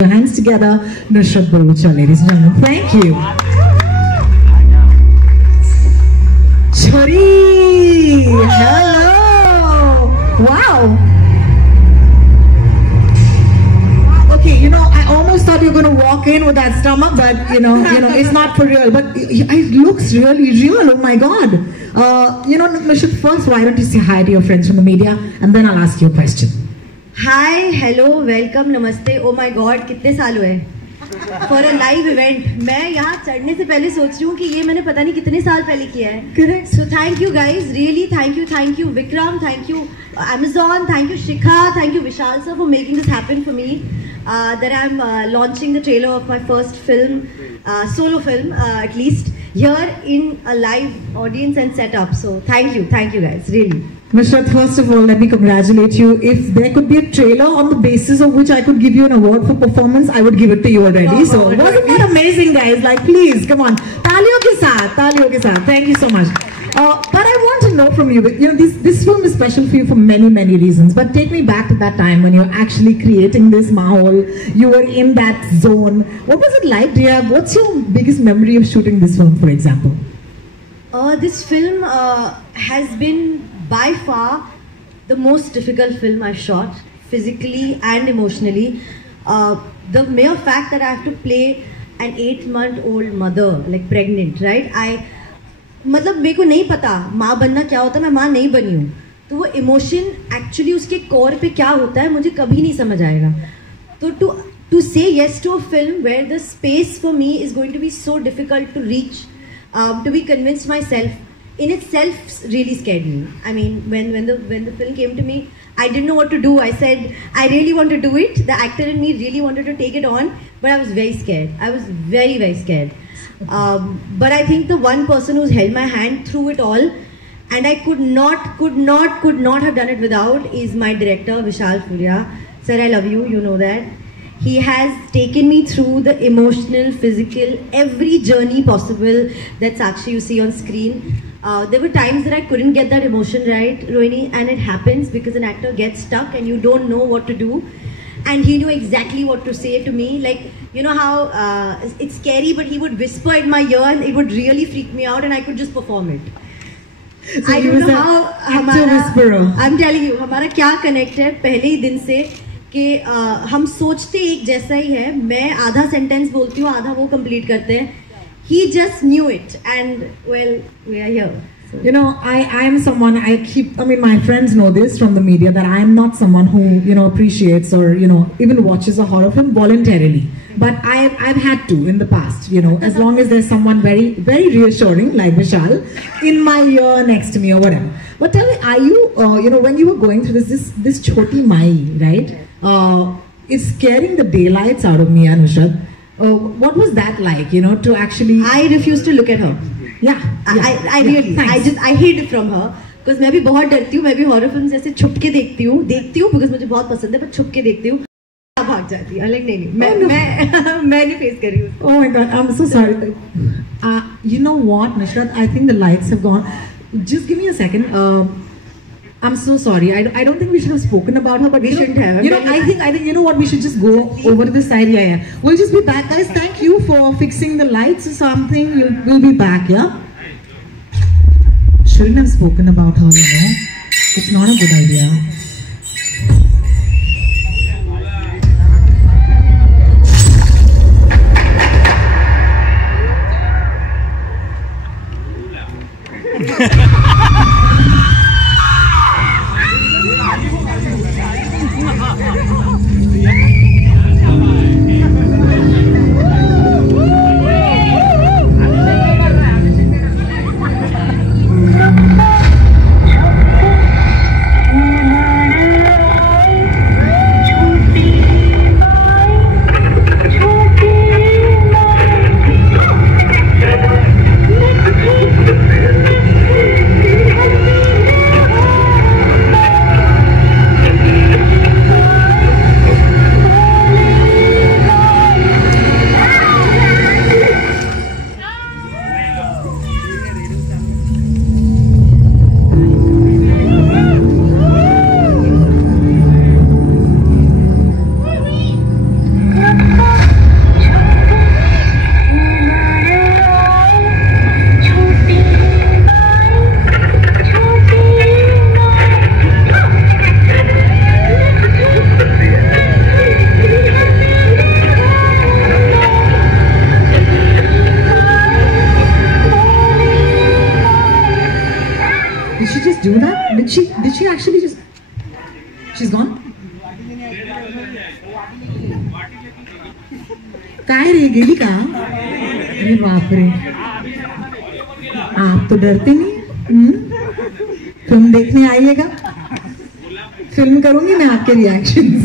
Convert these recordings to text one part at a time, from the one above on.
Your hands together, Nusrat Bharucha, ladies and gentlemen. Thank you. Chori, hello. Wow. Okay, I almost thought you were going to walk in with that stomach, but it's not for real. But it looks really real. Oh my God. Nusrat, first, why don't you say hi to your friends from the media, and then I'll ask you a question. Hi hello welcome नमस्ते oh my God कितने साल हुए for a live event. मैं यहाँ चढ़ने से पहले सोच रही हूँ कि ये मैंने पता नहीं कितने साल पहले किया है. Correct. So thank you guys, really thank you Vikram, thank you Amazon, thank you Shikha, thank you Vishal sir for making this happen for me. That I'm launching the trailer of my first film, solo film at least, here in a live audience and setup. So thank you guys, really. Nusrat, first of all, let me congratulate you. If there could be a trailer on the basis of which I could give you an award for performance, I would give it to you already. So wasn't that amazing, guys? Like, please, come on. Taaliyon ke saath. Thank you so much. But I want to know from you, this film is special for you for many, many reasons. But take me back to that time when you're actually creating this mahal. You were in that zone. What was it like, dear? What's your biggest memory of shooting this film, for example? This film has been by far the most difficult film I've shot, physically and emotionally. The mere fact that I have to play an 8-month-old mother, like pregnant, right? मतलब मेरे को नहीं पता माँ बनना क्या होता है, मैं माँ नहीं बनी हूँ, तो वो इमोशन एक्चुअली उसके कोर पे क्या होता है मुझे कभी नहीं समझ आएगा. तो to say yes to a film where the space for me is going to be so difficult to reach, to be convinced myself in itself really scared me. I mean, when the film came to me, I didn't know what to do. I said I really want to do it. The actor in me really wanted to take it on, but I was very scared. I was very, very scared. But I think the one person who's held my hand through it all, and I could not have done it without, is my director Vishal Furia. Sir, I love you. You know that. He has taken me through the emotional, physical, every journey possible that Sakshi you see on screen. There were times that I couldn't get that emotion right, Rohini, and it happens because an actor gets stuck and you don't know what to do. And he knew exactly what to say to me. Like, you know how it's scary, but he would whisper in my ear and it would really freak me out and I could just perform it. So I don't know how actor whisperer. I'm telling you, हमारा क्या connect है पहले ही दिन से कि हम सोचते एक जैसा ही है. मैं आधा सेंटेंस बोलती हूँ, आधा वो कंप्लीट करते हैं. He just knew it, and well, we are here. So. I am someone, my friends know this from the media, that I am not someone who, appreciates or, even watches a horror film voluntarily. But I've had to in the past, as long as there's someone very, very reassuring, like Vishal, in my ear next to me or whatever. But tell me, are you, when you were going through this Choti Mai, right? It's scaring the daylights out of me, Nusrat. What was that like, to actually... I refused to look at her. Yeah. I really, I hid from her. Because मैं भी बहुत डरती हूँ, मैं भी horror films जैसे छुप के देखती हूँ because मुझे बहुत पसंद है, पर छुप के देखती हूँ, भाग जाती है. अलग नहीं, मैं नहीं face कर रही हूँ. Oh my God, I'm so sorry. You know what, Nusrat? I think the lights have gone. Just give me a second. I'm so sorry. I don't think we should have spoken about her, but we shouldn't have. I think you know what? We should just go over to the side. Yeah. We'll just be back, guys. Thank you for fixing the lights or something. We'll be back. Yeah. Shouldn't have spoken about her. It's not a good idea. काय रे गेली का? अरे बाप रे, आप तो डरते नहीं? फिल्म देखने आइएगा, फिल्म करूंगी मैं आपके reactions.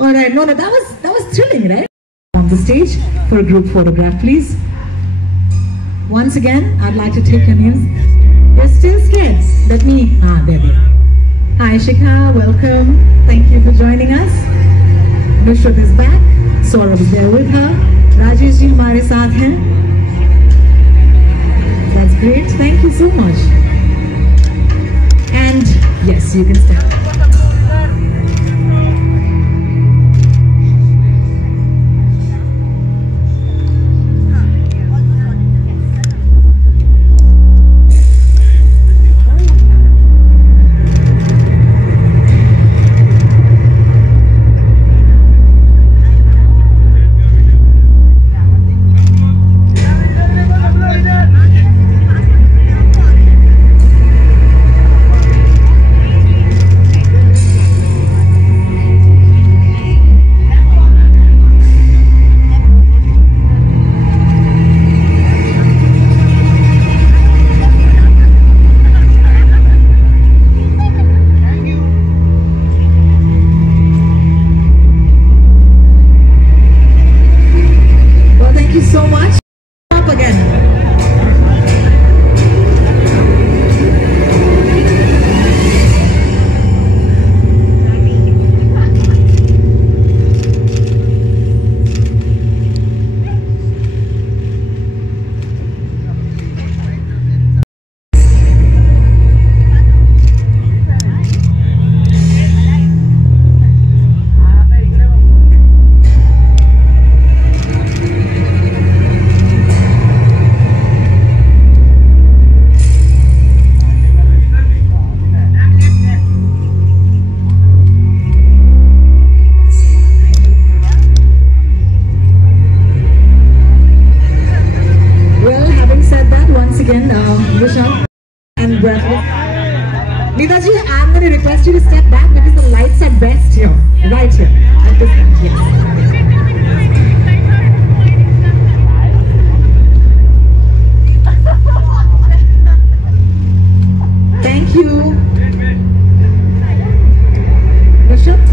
Alright, no, that was thrilling, right? On the stage for a group photograph, please. Once again, I'd like to take your names. You're still scared. Let me. There they are. Hi, Shikha. Welcome. Thank you for joining us. Nusrat is back. Saurabh is there with her. Rajesh ji हमारे साथ हैं. That's great. Thank you so much. And yes, you can start. So much. Up again. Vishal and breathless. Nita ji, I'm going to request you to step back because the lights are best here, right here, at this point. Yes. Thank you. Rishabh?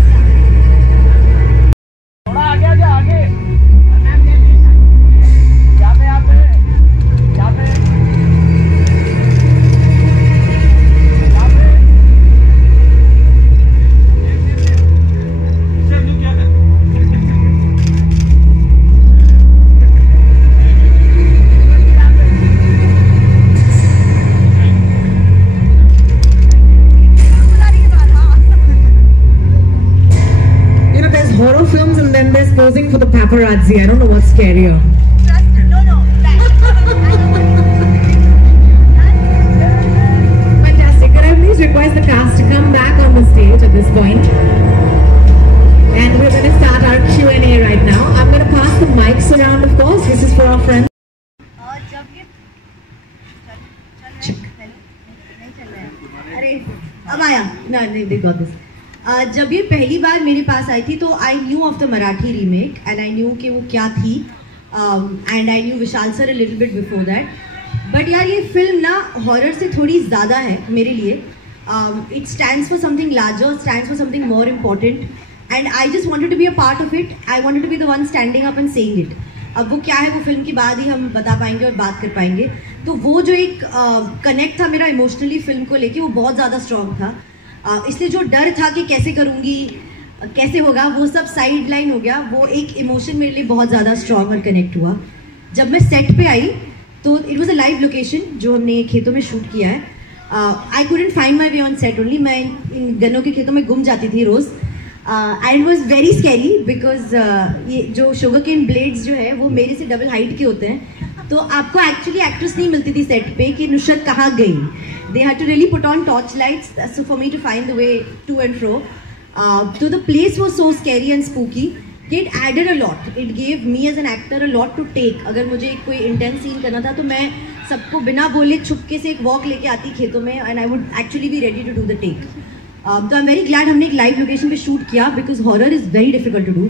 Horror films and then there's posing for the paparazzi. I don't know what's scarier. Fantastic. Can I please request the cast to come back on the stage at this point? And we're going to start our Q&A right now. I'm going to pass the mics around, of course. This is for our friends. No, they got this. जब ये पहली बार मेरे पास आई थी तो I knew of the Marathi remake and I knew कि वो क्या थी and I knew Vishal sir a little bit before that. But यार ये फिल्म ना हॉरर से थोड़ी ज़्यादा है मेरे लिए. It stands for something larger, stands for something more important and I just wanted to be a part of it. I wanted to be the one standing up and saying it. अब वो क्या है वो फिल्म के बाद ही हम बता पाएंगे और बात कर पाएंगे. तो वो जो एक कनेक्ट था मेरा इमोशनली फिल्म को लेके वो बहुत ज़्यादा स्ट्रॉन्ग था. इसलिए जो डर था कि कैसे करूँगी, कैसे होगा, वो सब साइड लाइन हो गया. वो एक इमोशन मेरे लिए बहुत ज़्यादा स्ट्रॉन्ग और कनेक्ट हुआ. जब मैं सेट पे आई तो it was a live location जो हमने खेतों में शूट किया है. I couldn't find my way on set only. मैं इन गन्नों के खेतों में गुम जाती थी रोज़. And it was very scary because ये जो शुगर केन ब्लेड्स जो है वो मेरे से डबल हाइट के होते हैं. तो आपको एक्चुअली एक्ट्रेस नहीं मिलती थी सेट पे कि नुसरत कहाँ गई. They had to really put on torch lights so for me to find the way to and fro. So the place was so scary and spooky. It added a lot. It gave me as an actor a lot to take. अगर मुझे कोई intense scene करना था तो मैं सबको बिना बोले छुपके से एक walk लेके आती खेतों में and I would actually be ready to do the take. So I'm very glad हमने एक live location पे shoot किया because horror is very difficult to do.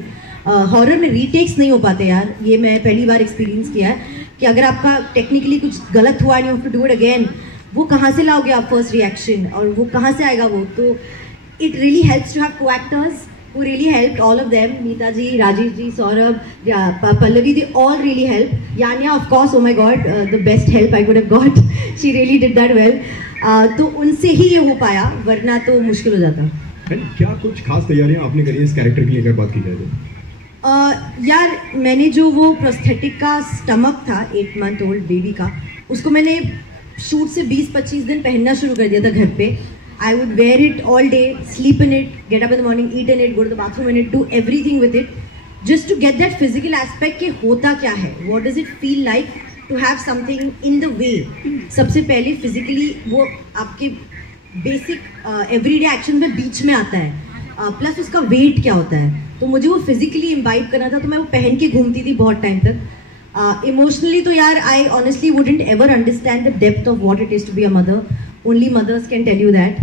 Horror में रीटेक्स नहीं हो पाते यार, ये मैं पहली बार एक्सपीरियंस किया है कि अगर आपका टेक्निकली कुछ गलत हुआ and you have to do it again, वो कहाँ से लाओगे आप फर्स्ट रिएक्शन, और वो कहाँ से आएगा वो. तो it really helps to have को actors who really helped, all of them, Meeta ji, Rajesh ji, Saurabh, Pallavi, they all really helped. Yanya, of course, oh my god, the best help I could have got. She really did that well. तो उनसे ही ये हो पाया, वरना तो मुश्किल हो जाता. क्या कुछ खास तैयारियां आपने करी इस कैरेक्टर के लिए अगर बात की जाए तो? यार मैंने जो वो प्रोस्थेटिक का स्टमक था 8 month old बेबी का, उसको मैंने शूट से 20-25 दिन पहनना शुरू कर दिया था घर पे. I would wear it all day, sleep in it, get up in the morning, eat in it, go to the bathroom in it, do everything with it, just to get that physical aspect कि होता क्या है, what does it feel like to have something in the way. सबसे पहले physically वो आपके basic everyday actions में बीच में आता है, प्लस उसका weight क्या होता है, तो मुझे वो physically imbibe करना था, तो मैं वो पहन के घूमती थी बहुत टाइम तक. Emotionally तो यार I honestly wouldn't ever understand the depth of what it is to be a mother. Only mothers can tell you that.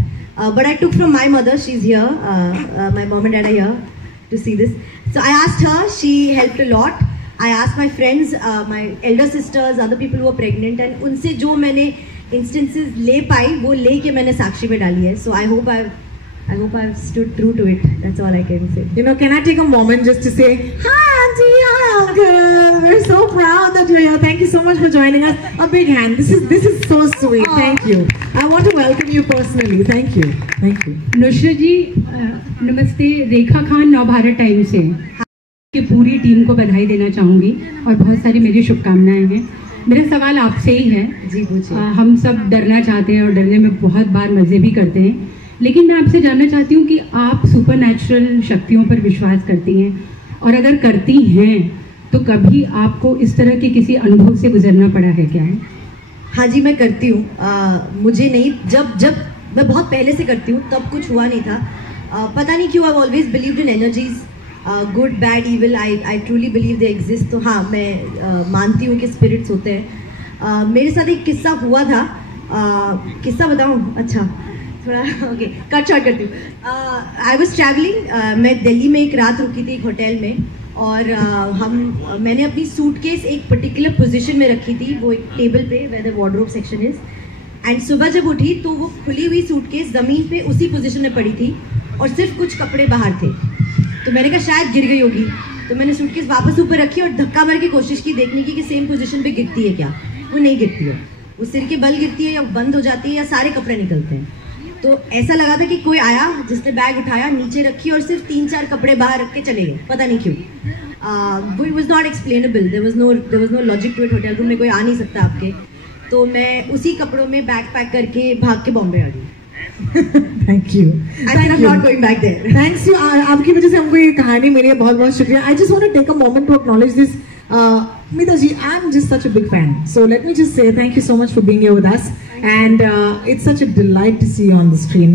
But I took from my mother, she's here, my mom and dad are here to see this. So I asked her, she helped a lot. I asked my friends, my elder sisters, other people who were pregnant, and उनसे जो मैंने instances ले पाई, वो ले के मैंने साक्षी में डाली है. So I hope I've stood true to it. That's all I can say. You know, can I take a moment just to say, hi auntie, hi uncle. We're so proud that you're here. Thank you so much for joining us. A big hand. This is so sweet. Thank you. I want to welcome you personally. Thank you. Thank you. Nusrat जी नमस्ते. रेखा खान नवभारत टाइम से कि पूरी टीम को बधाई देना चाहूँगी और बहुत सारी मेरी शुभकामनाएं हैं. मेरा सवाल आपसे ही है. जी पूछिए. हम सब डरना चाहते हैं और डरने में बहुत बार मज़े भी करते हैं, लेकिन मैं आपसे जानना चाहती हूँ कि आप सुपर नेचुरल शक्तियों पर विश्वास करती हैं, और अगर करती हैं तो कभी आपको इस तरह के किसी अनुभव से गुजरना पड़ा है क्या? हाँ जी, मैं करती हूँ. मुझे नहीं, जब मैं बहुत पहले से करती हूँ तब कुछ हुआ नहीं था. पता नहीं क्यों, I always believed in energies, good bad evil. I truly believe they exist. तो हाँ, मैं मानती हूँ कि स्पिरिट्स होते हैं. मेरे साथ एक किस्सा हुआ था. किस्सा बताऊँ? अच्छा, थोड़ा ओके, कट शॉर्ट करती हूँ. I was travelling. मैं दिल्ली में एक रात रुकी थी एक होटल में, और मैंने अपनी सूटकेस एक पर्टिकुलर पोजीशन में रखी थी, वो एक टेबल पे where the wardrobe section is. And सुबह जब उठी तो वो खुली हुई सूटकेस ज़मीन पे उसी पोजीशन में पड़ी थी, और सिर्फ कुछ कपड़े बाहर थे. तो मैंने कहा शायद गिर गई होगी, तो मैंने सूटकेस वापस ऊपर रखी और धक्का मार के कोशिश की देखने की कि सेम पोजीशन पे गिरती है क्या. वो नहीं गिरती है, वो सिर के बल गिरती है, या बंद हो जाती है, या सारे कपड़े निकलते हैं. तो ऐसा लगा था कि कोई आया जिसने बैग उठाया, नीचे रखी और सिर्फ 3-4 कपड़े बाहर रख के चले गए, पता नहीं क्यों. वो it was not explainable. There was no logic to it. Hotel room में कोई आ नहीं सकता आपके. तो मैं उसी कपड़ों में बैग पैक करके भाग के बॉम्बे आ गई. Thank you. I am not going back there. Thanks you. आपकी वजह से हमको ये कहानी मिली है. बहुत बहुत शुक्रिया. I just want to take a moment to acknowledge this. Meeta ji, I'm just such a big fan. So let me just say thank you so much for being here with us. And it's such a delight to see you on the screen.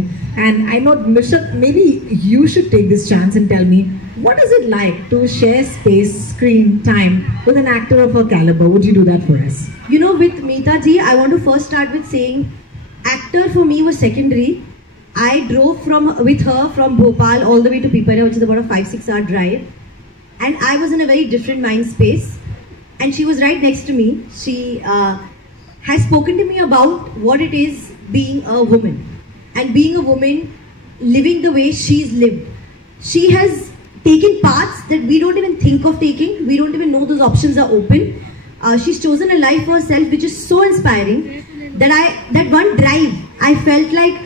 And I know, Nusrat, maybe you should take this chance and tell me, what is it like to share space, screen time with an actor of her caliber? Would you do that for us? You know, with Meeta ji, I want to first start with saying, actor for me was secondary. I drove with her from Bhopal all the way to Pipariya, which is about a 5-6 hour drive. And I was in a very different mind space. And she was right next to me. She has spoken to me about what it is being a woman. And being a woman, living the way she's lived. She has taken paths that we don't even think of taking. We don't even know those options are open. She's chosen a life for herself which is so inspiring that one drive, I felt like,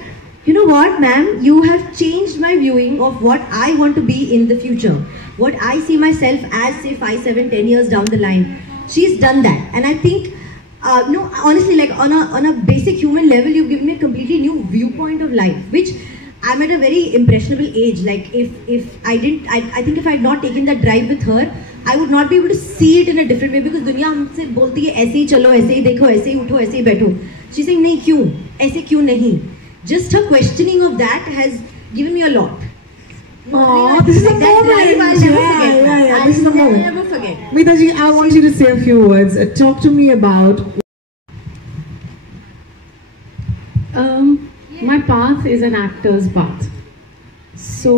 you know what, ma'am, you have changed my viewing of what I want to be in the future. What I see myself as, say, 5, 7, 10 years down the line. She's done that. And I think, no, honestly, like on a basic human level, you've given me a completely new viewpoint of life, which I'm at a very impressionable age. Like if I didn't, I think if I had not taken that drive with her, I would not be able to see it in a different way, because दुनिया हमसे बोलती है ऐसे ही चलो, ऐसे ही देखो, ऐसे ही उठो, ऐसे ही बैठो. She's saying नहीं, क्यों ऐसे, क्यों नहीं. Just her questioning of that has given me a lot. Oh, this is a moment. Yeah. This is a moment. I'll never forget. Meeta ji, I want you to say a few words. Talk to me about. My path is an actor's path. So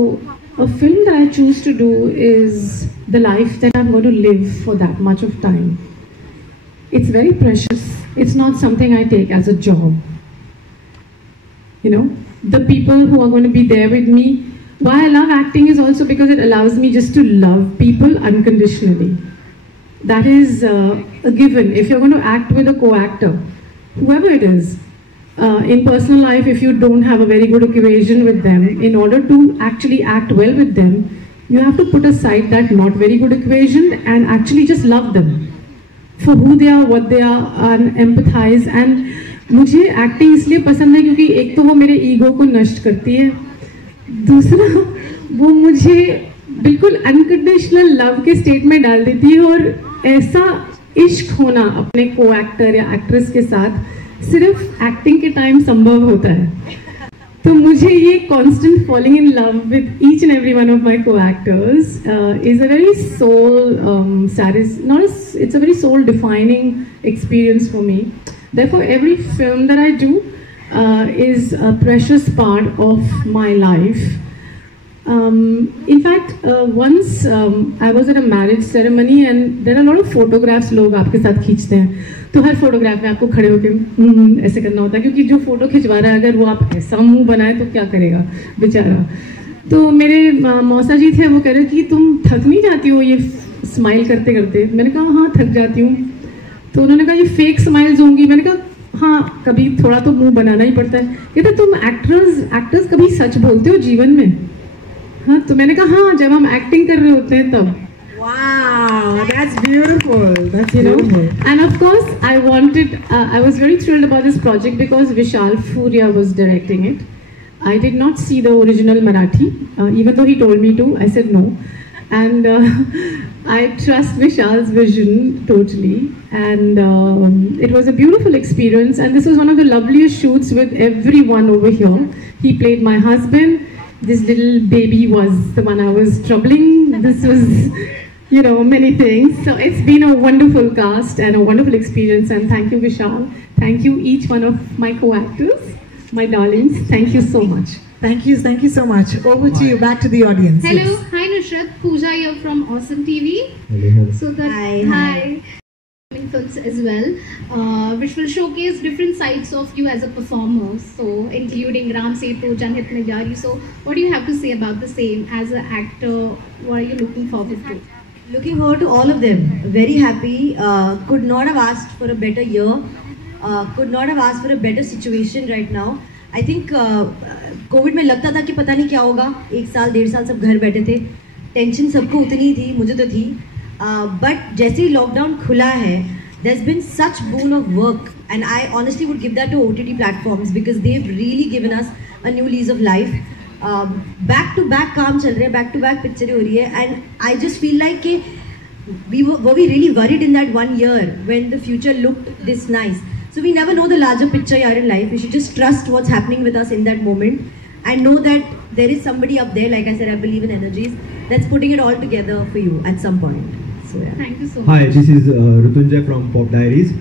a film that I choose to do is the life that I'm going to live for that much of time. It's very precious. It's not something I take as a job. You know, the people who are going to be there with me. Why I love acting is also because it allows me just to love people unconditionally. That is a given. If you're going to act with a co-actor, whoever it is, in personal life, if you don't have a very good equation with them, in order to actually act well with them, you have to put aside that not very good equation and actually just love them for who they are, what they are, and empathize. And मुझे एक्टिंग इसलिए पसंद है क्योंकि एक तो वो मेरे ईगो को नष्ट करती है, दूसरा वो मुझे बिल्कुल अनकंडीशनल लव के स्टेट में डाल देती है, और ऐसा इश्क होना अपने को एक्टर या एक्ट्रेस के साथ सिर्फ एक्टिंग के टाइम संभव होता है. तो मुझे ये constant falling in love with each and every one of my co-actors is a very it's a very soul-defining experience for me. Therefore, every film that I do is a precious part of my life. In fact, once I was at a marriage ceremony and there are a lot of photographs लोग आपके साथ खींचते हैं, तो हर फोटोग्राफ में आपको खड़े होकर ऐसे करना होता है, क्योंकि जो फोटो खिंचवा रहा है अगर वो आप ऐसा मुंह बनाए तो क्या करेगा बेचारा. तो मेरे मौसा जी थे, वो कह रहे कि तुम थक नहीं जाती हो ये स्माइल करते करते. मैंने कहा हाँ थक जाती हूँ. तो उन्होंने कहा ये फेक स्माइल्स होंगी. मैंने कहा हाँ कभी थोड़ा तो मुंह बनाना ही पड़ता है. कहते तुम एक्टर्स कभी सच बोलते हो जीवन में? हाँ. तो मैंने कहा हाँ जब हम एक्टिंग कर रहे होते हैं तब. Wow, that's beautiful. That's beautiful. And of course, I was very thrilled about this project because Vishal Furia was directing it. I did not see the original Marathi, even though he told me to. I said no. And I trust Vishal's vision totally. And it was a beautiful experience. And this was one of the loveliest shoots with everyone over here. He played my husband. This little baby was the one I was troubling. This was, you know, many things. So it's been a wonderful cast and a wonderful experience. And thank you, Vishal. Thank you, each one of my co-actors, my darlings. Thank you so much. Thank you so much. Over to you, back to the audience. Hello, yes. Hi Nusrat, Pooja here from Awesome TV. Hello. So that hi. Films as well, which will showcase different sides of you as a performer. So including Ram Setu, Janhit Nagari. So what do you have to say about the same as an actor? What are you looking forward to? Looking forward to all of them. Very happy. Could not have asked for a better year. Could not have asked for a better situation right now. I think Covid में लगता था कि पता नहीं क्या होगा. 1 साल 1.5 साल सब घर बैठे थे. टेंशन सबको उतनी थी, मुझे तो थी. But जैसे ही लॉकडाउन खुला है, there's been such boon of work, and I honestly would give that to OTT platforms because they've really given us a new lease of life. Back to back काम चल रहे हैं, back to back पिक्चरें हो रही है, and I just feel like कि were we really worried in that 1 year when the future looked this nice? So we never know the larger picture here in life. We should just trust what's happening with us in that moment and know that there is somebody up there, like I said, I believe in energies, that's putting it all together for you at some point. So, yeah. Thank you so much. Hi, this is Rutunjay from Pop Diaries.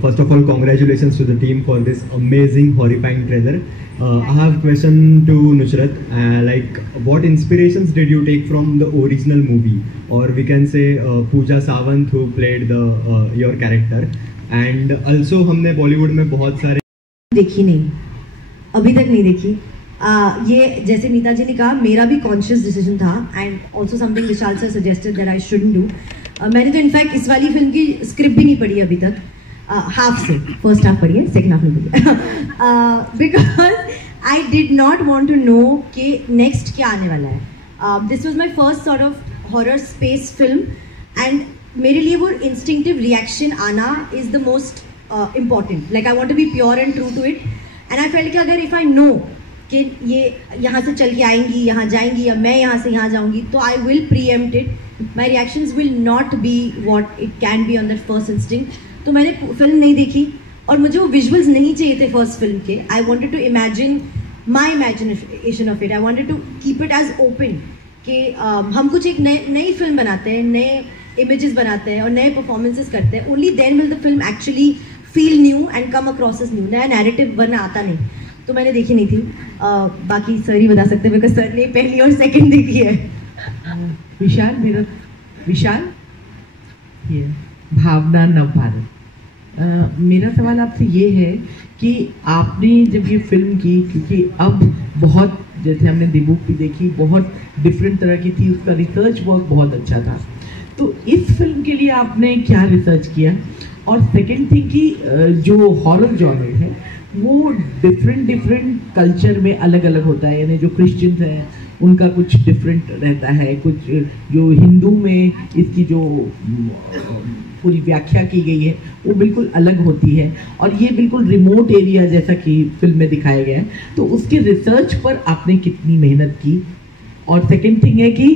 First of all, congratulations to the team for this amazing, horrifying trailer. I have a question to Nusrat. Like, what inspirations did you take from the original movie? Or we can say Pooja Sawant, who played your character. And also, हमने बॉलीवुड में बहुत सारे देखी नहीं, अभी तक नहीं देखी. ये जैसे नीता जी ने कहा, मेरा भी कॉन्शियस डिसीजन था and also something Vishal sir suggested that I shouldn't do. मैंने तो इनफैक्ट इस वाली फिल्म की स्क्रिप्ट भी नहीं पढ़ी अभी तक. हाफ से फर्स्ट हाफ पढ़ी है, सेकेंड हाफ नहीं पढ़ी because I did not want to know कि नेक्स्ट क्या आने वाला है. This was my first sort of horror space film and मेरे लिए वो इंस्टिंक्टिव रिएक्शन आना is the most important. Like I want to be pure and true to it and I felt कि अगर इफ आई नो कि ये यहाँ से चल के आएंगी, यहाँ जाएंगी, या मैं यहाँ से यहाँ जाऊँगी, तो I will pre-empt it. My reactions will not be what it can be on that first instinct. तो मैंने फिल्म नहीं देखी और मुझे वो विजुअल्स नहीं चाहिए थे फर्स्ट फिल्म के. I wanted to imagine my imagination of it. I wanted to keep it as open कि हम कुछ एक नई फिल्म बनाते हैं, नए इमेजेस बनाते हैं और नए परफॉर्मेंसेस करते हैं. Only then will the film actually feel new and come across as new. नया नैरेटिव बनना आता नहीं. तो मैंने देखी नहीं थी। बाकी सर ही बता सकते हैं, बिकॉज सर ने पहली और सेकंड देखी है। विशाल ये भावना नवभारत। मेरा सवाल आपसे ये है कि आपने जब ये फिल्म की, क्योंकि अब बहुत, जैसे हमने दिबुक भी देखी, बहुत डिफरेंट तरह की थी, उसका रिसर्च वर्क बहुत अच्छा था, तो इस फिल्म के लिए आपने क्या रिसर्च किया? और सेकेंड थिंग कि जो हॉरर जॉनर है वो डिफरेंट कल्चर में अलग अलग होता है, यानी जो क्रिश्चियंस हैं उनका कुछ डिफरेंट रहता है, कुछ जो हिंदू में इसकी जो पूरी व्याख्या की गई है वो बिल्कुल अलग होती है, और ये बिल्कुल रिमोट एरिया जैसा कि फिल्म में दिखाया गया है, तो उसके रिसर्च पर आपने कितनी मेहनत की? और सेकेंड थिंग है कि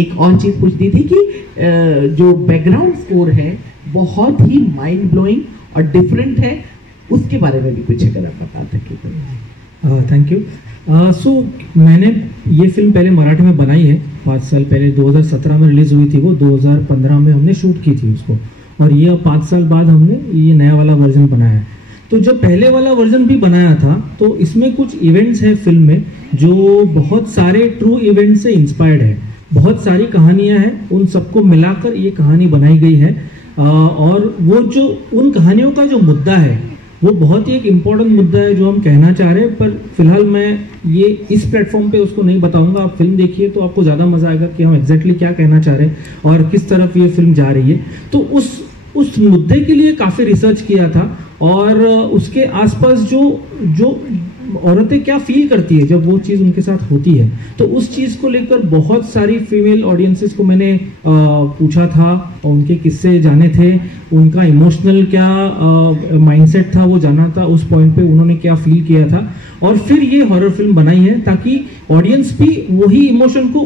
एक और चीज़ पूछती थी कि जो बैकग्राउंड स्कोर है बहुत ही माइंड ब्लोइंग और डिफरेंट है, उसके बारे में भी कुछ अगर आप बता सकें तो। Thank you. सो मैंने ये फिल्म पहले मराठी में बनाई है 5 साल पहले, 2017 में रिलीज़ हुई थी वो, 2015 में हमने शूट की थी उसको, और ये 5 साल बाद हमने ये नया वाला वर्जन बनाया है। तो जब पहले वाला वर्जन भी बनाया था तो इसमें कुछ इवेंट्स हैं फिल्म में जो बहुत सारे ट्रू इवेंट से इंस्पायर्ड है, बहुत सारी कहानियां हैं, उन सबको मिलाकर ये कहानी बनाई गई है। और वो जो उन कहानियों का जो मुद्दा है वो बहुत ही एक इम्पॉर्टेंट मुद्दा है जो हम कहना चाह रहे हैं, पर फिलहाल मैं ये इस प्लेटफॉर्म पे उसको नहीं बताऊंगा। आप फिल्म देखिए तो आपको ज़्यादा मज़ा आएगा कि हम एग्जैक्टली क्या कहना चाह रहे हैं और किस तरफ ये फिल्म जा रही है। तो उस मुद्दे के लिए काफ़ी रिसर्च किया था, और उसके आसपास जो औरतें क्या फील करती है जब वो चीज़ उनके साथ होती है, तो उस चीज़ को लेकर बहुत सारी फीमेल ऑडियंसेस को मैंने पूछा था और उनके किस्से जाने थे, उनका इमोशनल क्या माइंडसेट था वो जाना था, उस पॉइंट पे उन्होंने क्या फील किया था, और फिर ये हॉरर फिल्म बनाई है ताकि ऑडियंस भी वही इमोशन को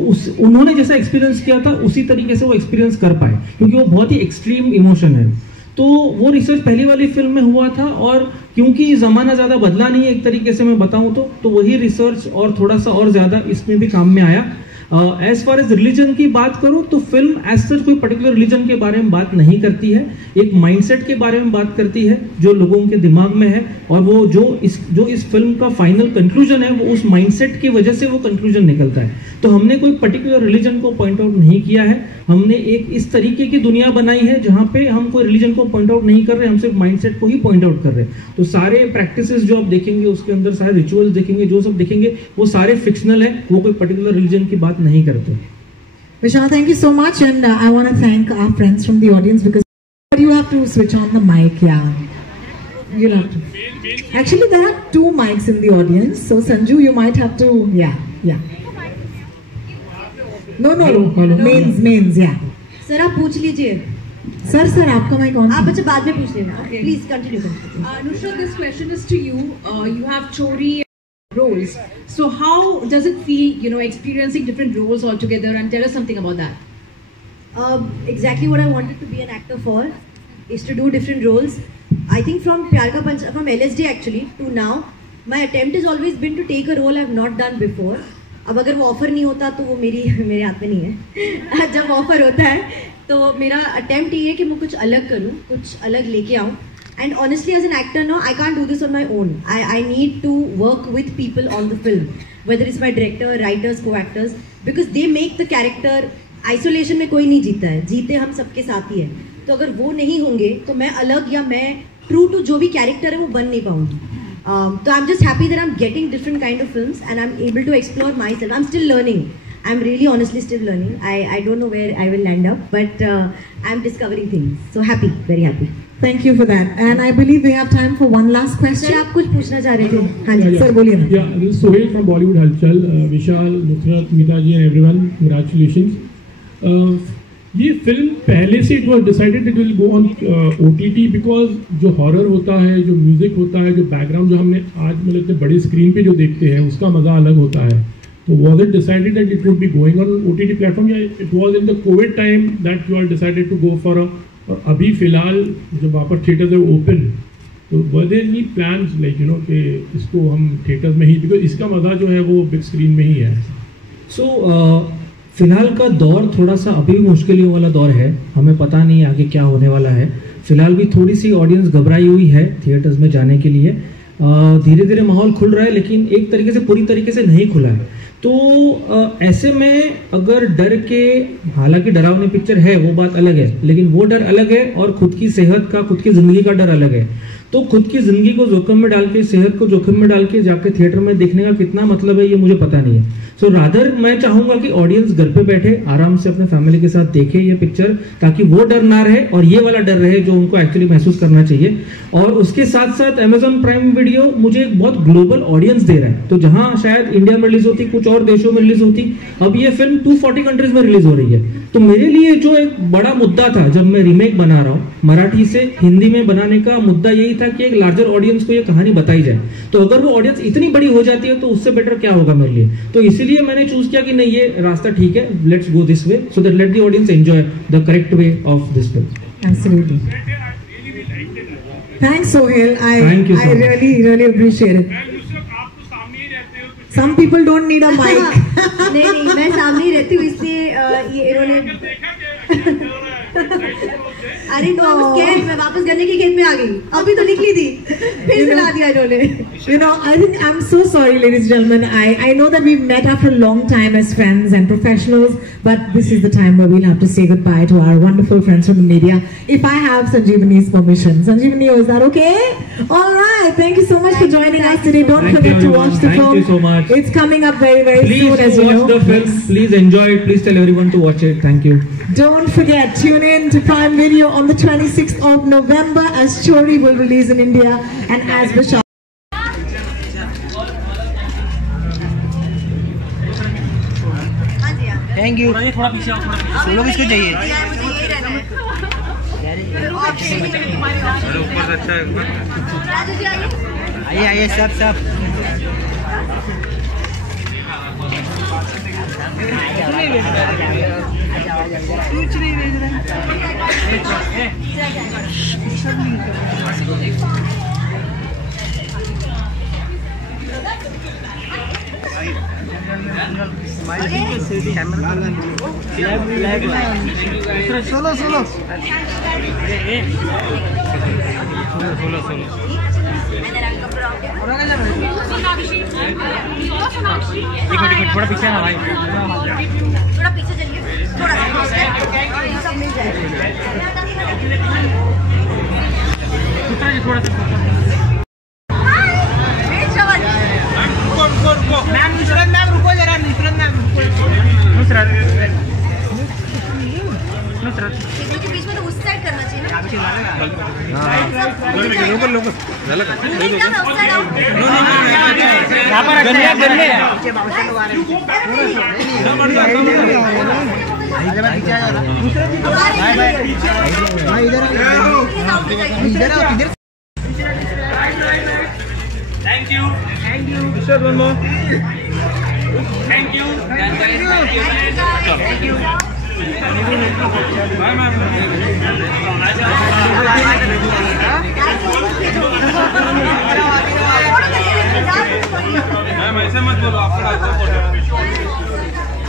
उन्होंने जैसा एक्सपीरियंस किया था उसी तरीके से वो एक्सपीरियंस कर पाए, क्योंकि वो बहुत ही एक्सट्रीम इमोशन है। तो वो रिसर्च पहली वाली फिल्म में हुआ था, और क्योंकि ज़माना ज़्यादा बदला नहीं है एक तरीके से मैं बताऊं तो वही रिसर्च और थोड़ा सा और ज़्यादा इसमें भी काम में आया। एज फार एज रिलीजन की बात करूं तो फिल्म एज सच कोई पर्टिकुलर रिलीजन के बारे में बात नहीं करती है, एक माइंडसेट के बारे में बात करती है जो लोगों के दिमाग में है, और वो जो इस फिल्म का फाइनल कंक्लूजन है वो उस माइंडसेट की वजह से वो कंक्लूजन निकलता है। तो हमने कोई पर्टिकुलर रिलीजन को पॉइंट आउट नहीं किया है, हमने एक इस तरीके की दुनिया बनाई है जहाँ पे हम कोई रिलीजन को पॉइंट आउट नहीं कर रहे, हम सिर्फ माइंडसेट को ही पॉइंट आउट कर रहे हैं। तो सारे प्रैक्टिसेस जो आप देखेंगे उसके अंदर सारे रिचुअल्स देखेंगे, जो सब देखेंगे वो सारे फिक्शनल है, वो कोई पर्टिकुलर रिलीजन की बात नहीं करते। Vishal, thank you so much, and I want to thank our friends from the audience because you have to switch on the mic. Yeah, you'll have to. Actually, there are 2 mics in the audience, so Sanju, you might have to. Yeah. No. Mains. Yeah. Sir आप पूछ लीजिए। सर आपका mic on. आप अच्छा बाद में पूछ लेना। Please continue. Nusrat, this question is to you. You have chori roles. So how does it feel, experiencing different roles altogether, and tell us something about that. Exactly what I wanted to be an actor for is to do different roles. I think from Pyar Ka Panch, from LSD actually to now, my attempt has always been to take a role I have not done before. अब अगर वो ऑफर नहीं होता तो वो मेरे हाथ में नहीं है। जब ऑफर होता है तो मेरा अटेम्प्ट ये है कि मैं कुछ अलग करूँ, कुछ अलग लेके आऊँ। And honestly, as an actor, no, I can't do this on my own. I need to work with people on the film, whether it's my director, writers, co-actors, because they make the character. Isolation में कोई नहीं जीता है, जीते हम सबके साथ ही है। तो अगर वो नहीं होंगे तो मैं अलग या मैं true to जो भी character है वो बन नहीं पाऊँगी। So I'm just happy that I'm getting different kind of films and I'm able to explore myself. I'm still learning. I'm really honestly still learning. I don't know where I will land up, but I'm discovering things. So happy, very happy. Thank you for that. And I believe we have time for one last question. Sir आप कुछ पूछना चाह रहे थे? हाँ जी सर बोलिए ना। Yeah, this is Sohail from Bollywood Halchal. Vishal, Nusrat, Meeta ji and everyone, congratulations. ये फिल्म पहले से it was decided it will go on OTT because जो हॉरर होता है, जो म्यूजिक होता है, जो बैकग्राउंड जो हमने आज मतलब इतने बड़ी स्क्रीन पे जो देखते हैं उसका मज़ा अलग होता है। तो was it decided that it would be going on OTT platform, या it was in the COVID time that you are decided to go for और अभी फिलहाल जब वहाँ पर थिएटर्स है ओपन, तो were there any plans like कि इसको हम थिएटर्स में ही, बिकॉज इसका मज़ा जो है वो बिग स्क्रीन में ही है। सो फिलहाल का दौर थोड़ा सा अभी मुश्किलों वाला दौर है, हमें पता नहीं आगे क्या होने वाला है। फिलहाल भी थोड़ी सी ऑडियंस घबराई हुई है थिएटर्स में जाने के लिए, धीरे धीरे माहौल खुल रहा है, लेकिन एक तरीके से पूरी तरीके से नहीं खुला है। तो ऐसे में अगर डर के, हालांकि डरावनी पिक्चर है वो बात अलग है, लेकिन वो डर अलग है और खुद की सेहत का, खुद की जिंदगी का डर अलग है। तो खुद की जिंदगी को जोखिम में डाल के, सेहत को जोखिम में डाल के जाके थिएटर में देखने का कितना मतलब है ये मुझे पता नहीं है। सो रादर मैं चाहूंगा कि ऑडियंस घर पे बैठे आराम से अपने फैमिली के साथ देखे ये पिक्चर, ताकि वो डर ना रहे और ये वाला डर रहे जो उनको एक्चुअली महसूस करना चाहिए। और उसके साथ साथ Amazon प्राइम वीडियो मुझे एक बहुत ग्लोबल ऑडियंस दे रहा है। तो जहां शायद इंडिया में रिलीज होती, कुछ और देशों में रिलीज होती, अब ये फिल्म 240 कंट्रीज में रिलीज हो रही है। तो मेरे लिए जो एक बड़ा मुद्दा था जब मैं रीमेक बना रहा हूँ मराठी से हिंदी में बनाने का, मुद्दा यही था कि एक लार्जर ऑडियंस को ये कहानी बताई जाए। तो अगर वो ऑडियंस इतनी बड़ी हो जाती है तो उससे बेटर क्या होगा मेरे लिए। तो इसीलिए मैंने चूज किया कि नहीं, ये रास्ता ठीक है, let's go this way so that let the audience enjoy the correct way of this film. Absolutely. Thanks, Sohail. Thank you so I much. really appreciate it. Some people don't need a mic. नहीं मैं सामने ही रहती हूँ, इसलिए ये इन्होंने अरे तो मैं वापस गन्ने के खेत में आ गई, अभी तो निकली थी, फिर सुना दिया इन्होंने। You know, I think I'm so sorry, ladies and gentlemen. I know that we've met after a long time as friends and professionals, but this is the time where we'll have to say goodbye to our wonderful friends from the media. If I have Sanjeevani's permission. Sanjeevani, is that okay? All right. Thank you so much for joining us today. Don't forget to watch the film. Thank you so much. It's coming up very, very Please soon, as you know. watch the film. Please enjoy it. Please tell everyone to watch it. Thank you. Don't forget, tune in to Prime Video on the 26th of November as Chori will release in India and as Vishal. Thank you. थोड़ा पीछे आओ, थोड़ा पीछे। लोग इसको चाहिए। ऊपर अच्छा है। आइए आइए सब सब। कुछ नहीं भेज रहा। सोलो सोलो एक मिनट थोड़ा पीछे ना भाई, थोड़ा पीछे चलिए, थोड़ा सा मिल जाए। थोड़ा मैम नुसरत मैम रुको जरा, नुसरत मैम नुसरत के बीच में तो उस साइड करना चाहिए local local Thank you. Thank you. Sir, one more. Thank you. Thank you. Bye, ma'am. Ma'am ऐसे मत बोलो, आपका